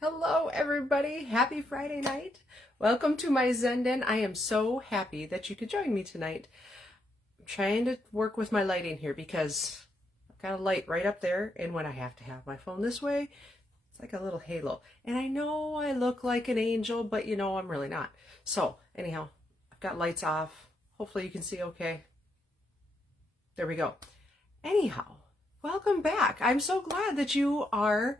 Hello everybody, happy Friday night. Welcome to my Zen Den. I am so happy that you could join me tonight. I'm trying to work with my lighting here because I've got a light right up there, and when I have to have my phone this way, it's like a little halo. And I know I look like an angel, but you know I'm really not. So anyhow, I've got lights off. Hopefully you can see okay. There we go. Anyhow, welcome back. I'm so glad that you're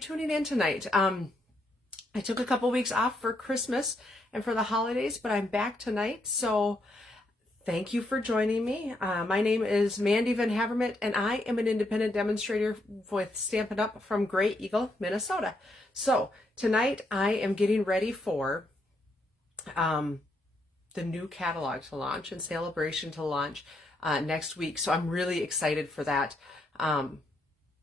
tuning in tonight. I took a couple weeks off for Christmas and for the holidays, but I'm back tonight. So thank you for joining me. My name is Mandy Van Havermont, and I am an independent demonstrator with Stampin' Up from Gray Eagle, Minnesota. So tonight I am getting ready for the new catalog to launch and celebration to launch next week. So I'm really excited for that.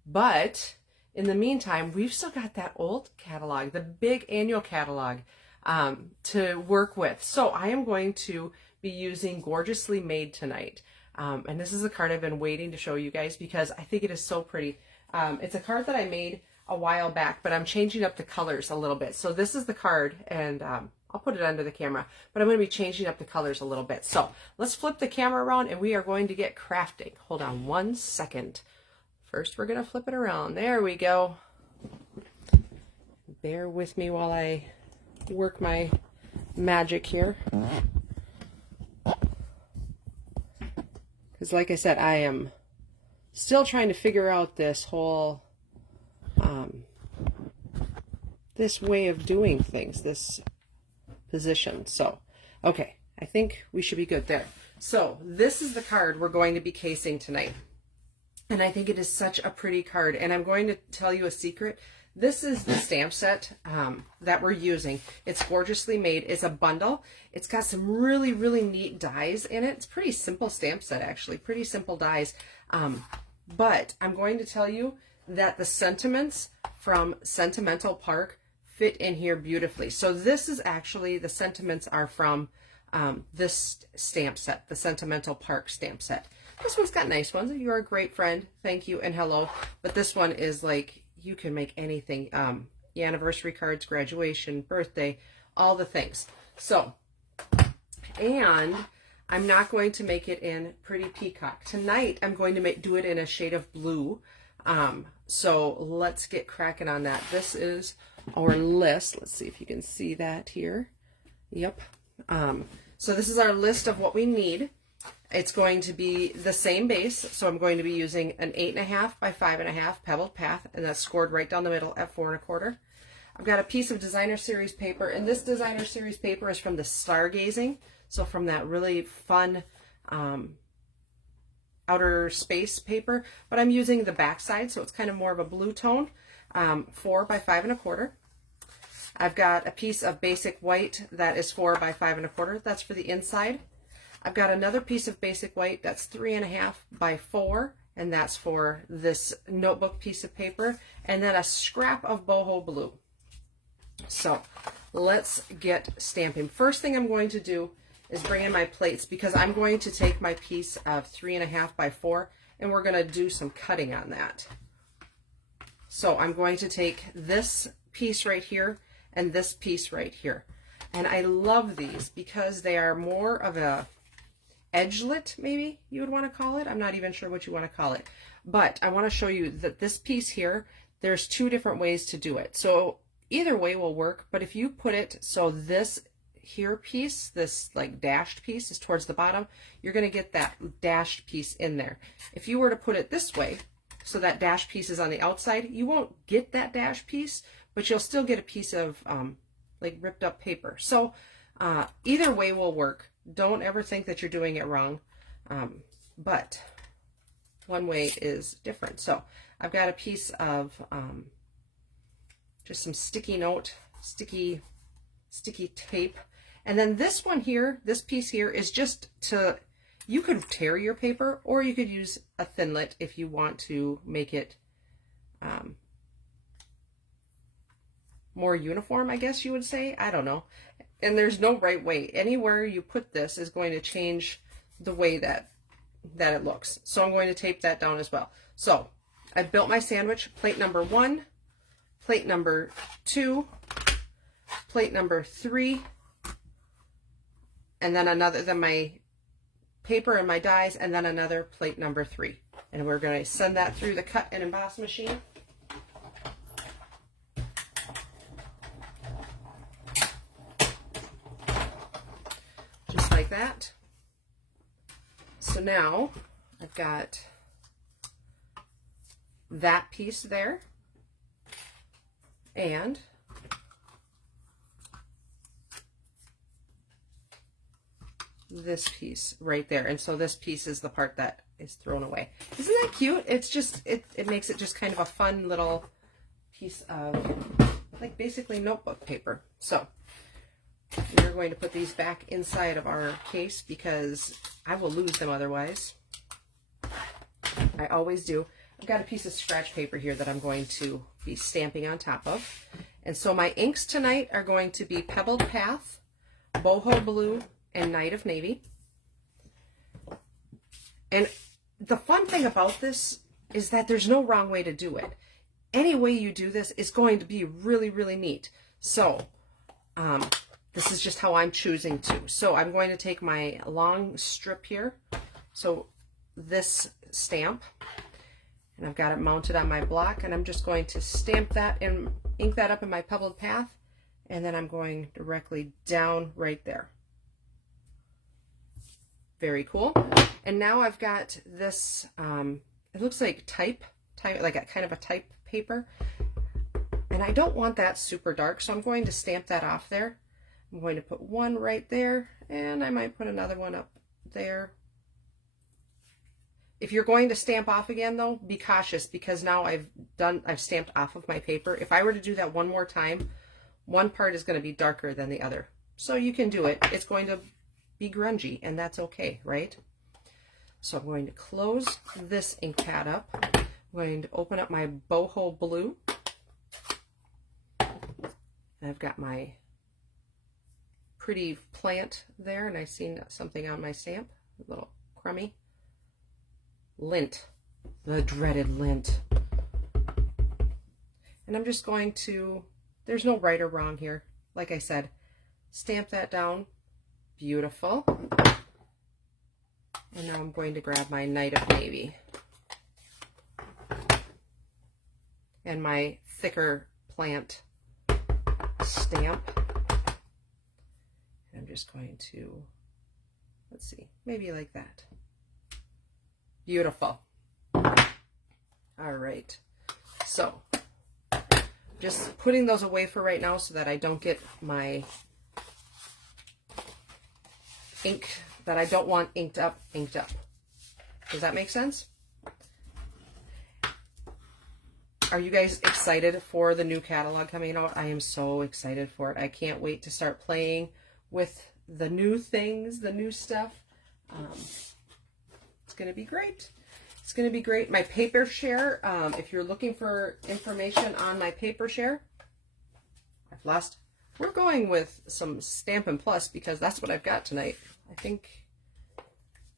But in the meantime, we've still got that old catalog, the big annual catalog, to work with. So I am going to be using Gorgeously Made tonight. And this is a card I've been waiting to show you guys because I think it is so pretty. It's a card that I made a while back, but I'm changing up the colors a little bit. So this is the card, and I'll put it under the camera, but I'm going to be changing up the colors a little bit. So let's flip the camera around and we are going to get crafting. Hold on one second. First, we're going to flip it around. There we go. Bear with me while I work my magic here. Because like I said, I am still trying to figure out this whole, this way of doing things, this position. So, okay, I think we should be good there. So, this is the card we're going to be casing tonight. And I think it is such a pretty card. And I'm going to tell you a secret. This is the stamp set that we're using. It's Gorgeously Made. It's a bundle. It's got some really, really neat dies in it. It's a pretty simple stamp set, actually. Pretty simple dies. But I'm going to tell you that the sentiments from Sentimental Park fit in here beautifully. So this is actually, the sentiments are from this stamp set, the Sentimental Park stamp set. This one's got nice ones. You're a great friend. Thank you and hello. But this one is like, you can make anything. Anniversary cards, graduation, birthday, all the things. So, and I'm not going to make it in Pretty Peacock. Tonight, I'm going to do it in a shade of blue. So let's get cracking on that. This is our list. Let's see if you can see that here. Yep. So this is our list of what we need. It's going to be the same base, so I'm going to be using an 8.5 by 5.5 pebbled path, and that's scored right down the middle at 4.25. I've got a piece of designer series paper, and this designer series paper is from the Stargazing, so from that really fun outer space paper, but I'm using the back side, so it's kind of more of a blue tone, 4 by 5.25. I've got a piece of basic white that is 4 by 5.25. That's for the inside. I've got another piece of basic white that's 3.5 by 4, and that's for this notebook piece of paper, and then a scrap of boho blue. So let's get stamping. First thing I'm going to do is bring in my plates, because I'm going to take my piece of 3.5 by 4, and we're going to do some cutting on that. So I'm going to take this piece right here and this piece right here. And I love these because they are more of a edgelet, maybe you would want to call it. I'm not even sure what you want to call it. But I want to show you that this piece here, there's two different ways to do it. So either way will work, but if you put it so this here piece, this like dashed piece is towards the bottom, you're going to get that dashed piece in there. If you were to put it this way, so that dashed piece is on the outside, you won't get that dashed piece, but you'll still get a piece of like ripped up paper. So either way will work. Don't ever think that you're doing it wrong, but one way is different. So I've got a piece of just some sticky tape. And then this one here, this piece here is just to, you could tear your paper, or you could use a Thinlit if you want to make it more uniform, I guess you would say. I don't know. And there's no right way. Anywhere you put this is going to change the way that it looks. So I'm going to tape that down as well. So I built my sandwich, plate number 1, plate number 2, plate number 3, and then another, then my paper and my dies, and then another plate number 3. And we're going to send that through the cut and emboss machine. Just like that. So now I've got that piece there, and this piece right there. And so this piece is the part that is thrown away. Isn't that cute? It's just, it makes it just kind of a fun little piece of, like, basically notebook paper. So we're going to put these back inside of our case because I will lose them otherwise. I always do. I've got a piece of scratch paper here that I'm going to be stamping on top of. And so my inks tonight are going to be Pebbled Path, Boho Blue, and Night of Navy. And the fun thing about this is that there's no wrong way to do it. Any way you do this is going to be really, really neat. So this is just how I'm choosing to. So I'm going to take my long strip here. So this stamp, and I've got it mounted on my block, and I'm just going to stamp that and ink that up in my Pebbled Path, and then I'm going directly down right there. Very cool. And now I've got this, it looks like type, like a kind of a type paper, and I don't want that super dark, so I'm going to stamp that off there. I'm going to put one right there, and I might put another one up there. If you're going to stamp off again though, be cautious, because now I've stamped off of my paper. If I were to do that one more time, one part is going to be darker than the other. So you can do it. It's going to be grungy, and that's okay, right? So I'm going to close this ink pad up. I'm going to open up my Boho Blue. And I've got my pretty plant there, and I've seen something on my stamp, a little crummy. Lint, the dreaded lint. And I'm just going to, there's no right or wrong here. Like I said, stamp that down. Beautiful. And now I'm going to grab my Night of Navy and my thicker plant stamp. And I'm just going to, let's see, maybe like that. Beautiful. All right. So just putting those away for right now so that I don't get my ink that I don't want inked up. Does that make sense? Are you guys excited for the new catalog coming out? I am so excited for it. I can't wait to start playing with the new things, the new stuff. It's going to be great. It's going to be great. My paper share, if you're looking for information on my paper share, I've lost. We're going with some Stampin' Plus because that's what I've got tonight. I think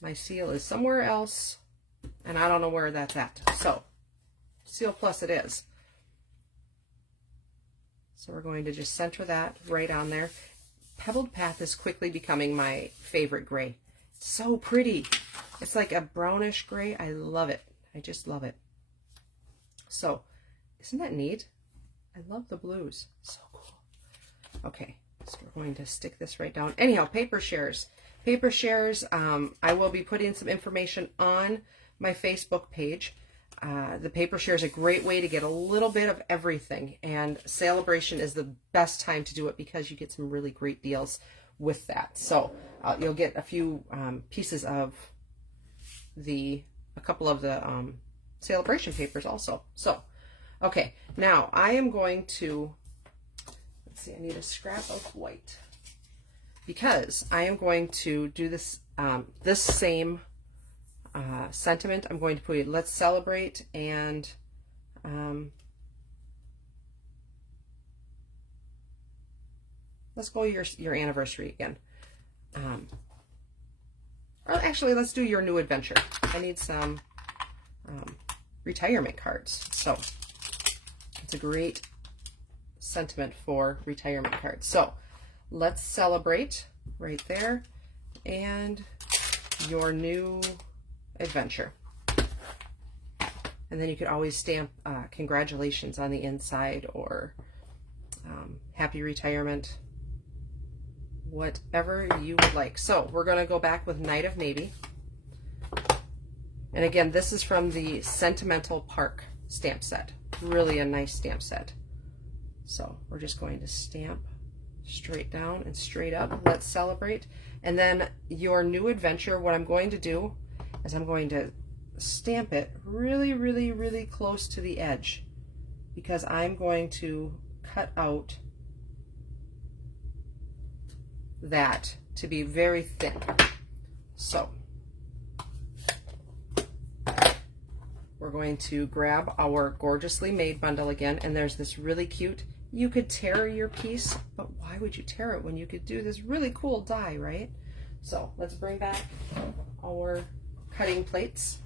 my seal is somewhere else, and I don't know where that's at. So, Seal Plus it is. So we're going to just center that right on there. Pebbled Path is quickly becoming my favorite gray. It's so pretty. It's like a brownish gray. I love it. I just love it. So, isn't that neat? I love the blues. So cool. Okay, so we're going to stick this right down. Anyhow, paper shares. Paper shares, I will be putting some information on my Facebook page. The paper share is a great way to get a little bit of everything, and Celebration is the best time to do it because you get some really great deals with that. So you'll get a few pieces of a couple of the Celebration papers also. So, okay, now I am going to, let's see, I need a scrap of white because I am going to do this, this same sentiment. I'm going to put Let's Celebrate and let's go your anniversary again. Or actually, let's do Your New Adventure. I need some retirement cards. So it's a great sentiment for retirement cards. So let's celebrate right there, and your new adventure. And then you could always stamp congratulations on the inside, or happy retirement, whatever you would like. So we're going to go back with Night of Navy. And again, this is from the Sentimental Park stamp set. Really a nice stamp set. So we're just going to stamp straight down and straight up. Let's celebrate. And then your new adventure, what I'm going to do is I'm going to stamp it really, really, really close to the edge, because I'm going to cut out that to be very thin. So we're going to grab our gorgeously made bundle again, and there's this really cute, you could tear your piece, but why would you tear it when you could do this really cool die, right? So let's bring back our cutting plates.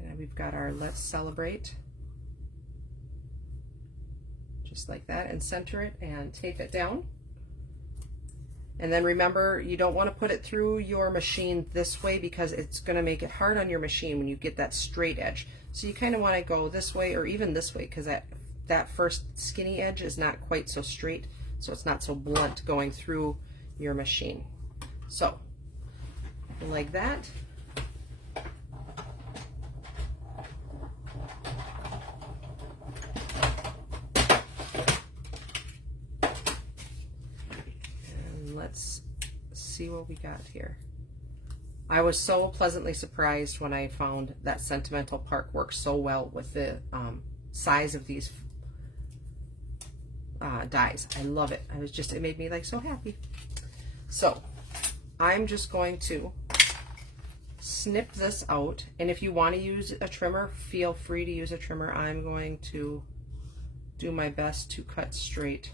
And we've got our let's celebrate, just like that, and center it and tape it down. And then remember, you don't want to put it through your machine this way, because it's going to make it hard on your machine when you get that straight edge. So you kind of want to go this way, or even this way, because that first skinny edge is not quite so straight, so it's not so blunt going through your machine. So like that. Let's see what we got here. I was so pleasantly surprised when I found that Sentimental Park works so well with the size of these dies. I love it. It made me like so happy. So I'm just going to snip this out, and if you want to use a trimmer, feel free to use a trimmer. I'm going to do my best to cut straight.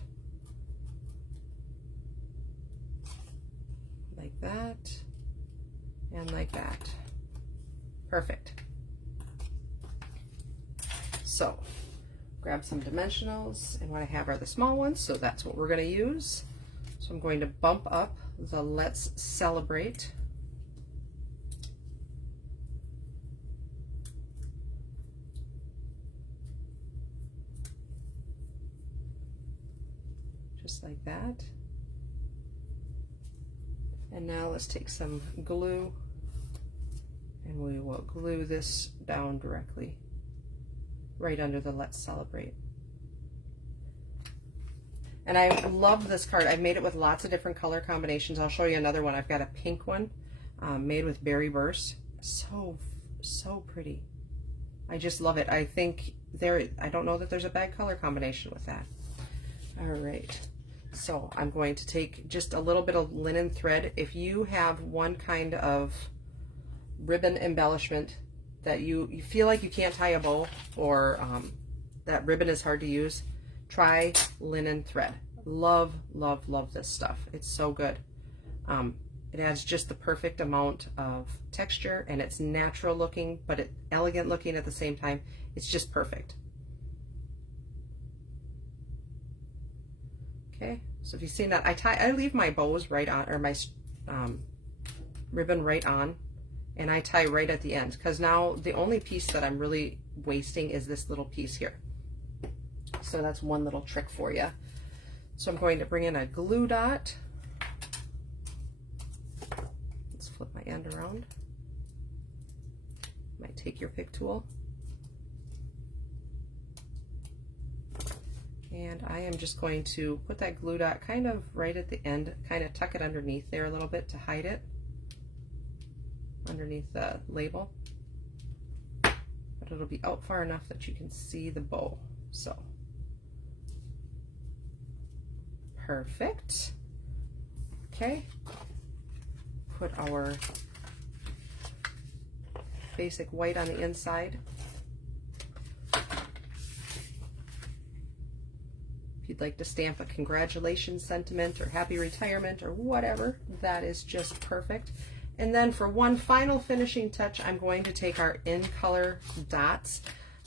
Like that, and like that. Perfect. So grab some dimensionals, and what I have are the small ones, so that's what we're going to use. So I'm going to bump up the let's celebrate. Just like that. And now let's take some glue, and we will glue this down directly right under the let's celebrate. And I love this card. I've made it with lots of different color combinations. I'll show you another one. I've got a pink one made with berry burst. So pretty. I just love it. I think I don't know that there's a bad color combination with that. All right. So I'm going to take just a little bit of linen thread. If you have one kind of ribbon embellishment that you feel like you can't tie a bow, or that ribbon is hard to use, try linen thread. Love, love, love this stuff. It's so good. It adds just the perfect amount of texture, and it's natural looking, but it's elegant looking at the same time. It's just perfect. Okay, so if you've seen that, I leave my bows right on, or my ribbon right on, and I tie right at the end, because now the only piece that I'm really wasting is this little piece here. So that's one little trick for you. So I'm going to bring in a glue dot. Let's flip my end around. Might take your pick tool. And I am just going to put that glue dot kind of right at the end, kind of tuck it underneath there a little bit to hide it underneath the label. But it'll be out far enough that you can see the bow. So, perfect. Okay. Put our basic white on the inside. If you'd like to stamp a congratulations sentiment or happy retirement or whatever, that is just perfect. And then for one final finishing touch, I'm going to take our in color dots.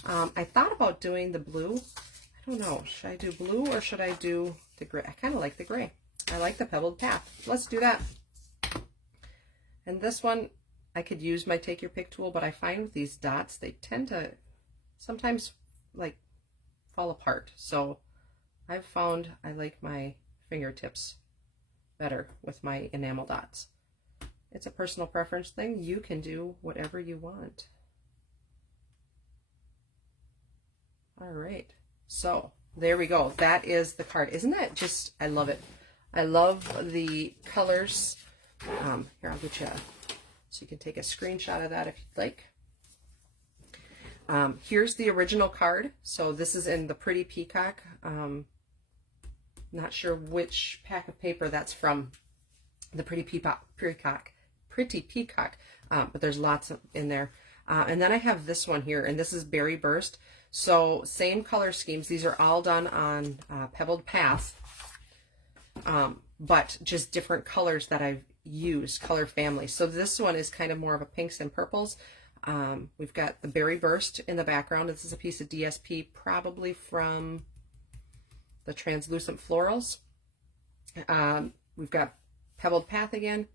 I thought about doing the blue. I don't know. Should I do blue or should I do the gray? I kind of like the gray. I like the pebbled path. Let's do that. And this one, I could use my take your pick tool, but I find with these dots, they tend to sometimes like fall apart. So I've found I like my fingertips better with my enamel dots. It's a personal preference thing. You can do whatever you want. All right. So there we go. That is the card. Isn't that just, I love it. I love the colors. Here, I'll get you so you can take a screenshot of that if you'd like. Here's the original card. So this is in the Pretty Peacock. Not sure which pack of paper that's from. The Pretty Peacock, but there's lots in there. And then I have this one here, and this is Berry Burst. So same color schemes. These are all done on Pebbled Path, but just different colors that I've used, color families. So this one is kind of more of a pinks and purples. We've got the Berry Burst in the background. This is a piece of DSP, probably from the Translucent Florals. We've got Pebbled Path again,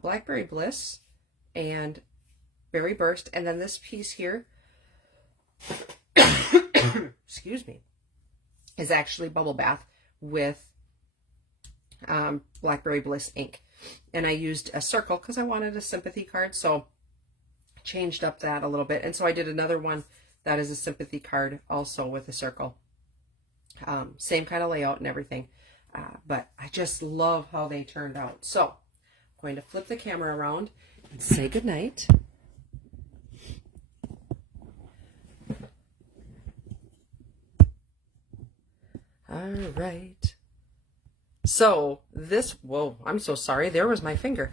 Blackberry Bliss, and Berry Burst. And then this piece here, excuse me, is actually Bubble Bath with Blackberry Bliss ink. And I used a circle because I wanted a sympathy card, so changed up that a little bit. And so I did another one that is a sympathy card also with a circle. Same kind of layout and everything. But I just love how they turned out. So I'm going to flip the camera around and say goodnight. All right. So this, whoa, I'm so sorry. There was my finger.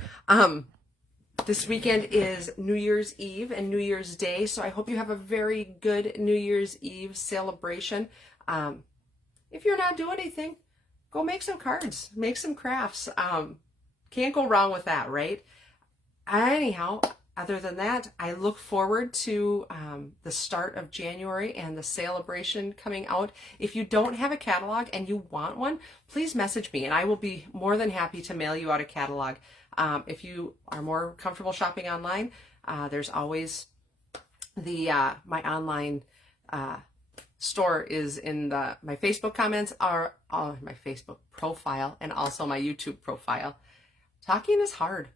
This weekend is New Year's Eve and New Year's Day. So I hope you have a very good New Year's Eve celebration. If you're not doing anything, go make some cards, make some crafts. Can't go wrong with that, right? Anyhow, other than that, I look forward to the start of January and the celebration coming out. If you don't have a catalog and you want one, please message me and I will be more than happy to mail you out a catalog. If you are more comfortable shopping online, there's always the my online store is in my Facebook comments, or my Facebook profile, and also my YouTube profile. Talking is hard.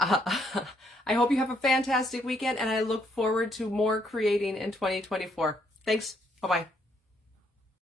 I hope you have a fantastic weekend, and I look forward to more creating in 2024. Thanks. Bye-bye.